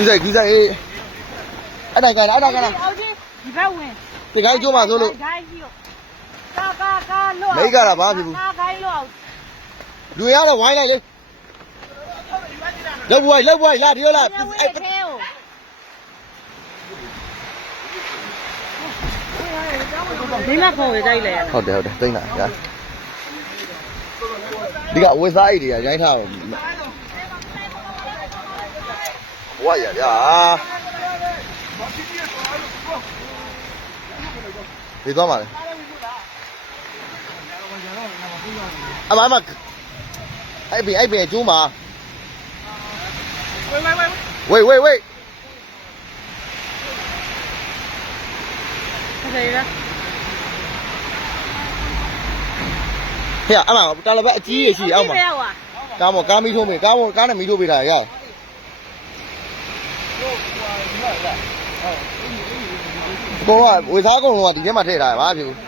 ကြီးဆိုင်ကြီးဆိုင်အေးအဲ့တိုင်ကန်အဲ့တိုင်ကန်အောက်ကြီးဒီဘက်ဝင်ဒီကိုင်းကျိုးမှာဆိုလို့ဂိုင်းကြီးကိုကာကာကာလို့မိတ်ကတာဘာဖြစ်ဘူးကာဂိုင်းလို့အောင်လူရတော့ဝိုင်းလိုက်လေလောက်ဘွားလောက်ဘွားလာဒီလိုလားညဝင်အဲ့ထဲကိုဒီမှာခေါ်ရတိုက်လေရဟုတ်တယ်ဟုတ်တယ်သိမ့်လာညာဒီကဝေစားအိတ်တွေကရိုင်းထားတယ် Guaya ya. Y tómale. Em ơi mà Hãy bị anh về chú mà Wait wait wait Wait wait wait Cái gì đó Thế à, em bảo tao là vẽ chí gì chị ông mà Cá một cá mi thu mình, cá một cá này mi thu mình này kìa ကားမောကားနဲ့မီးထိုးပေးတာရအကုန်လုံးကဝေစားအကုန်လုံးကဒီထဲမှာထည့်ထားတယ်ဘာဖြစ်ဘူး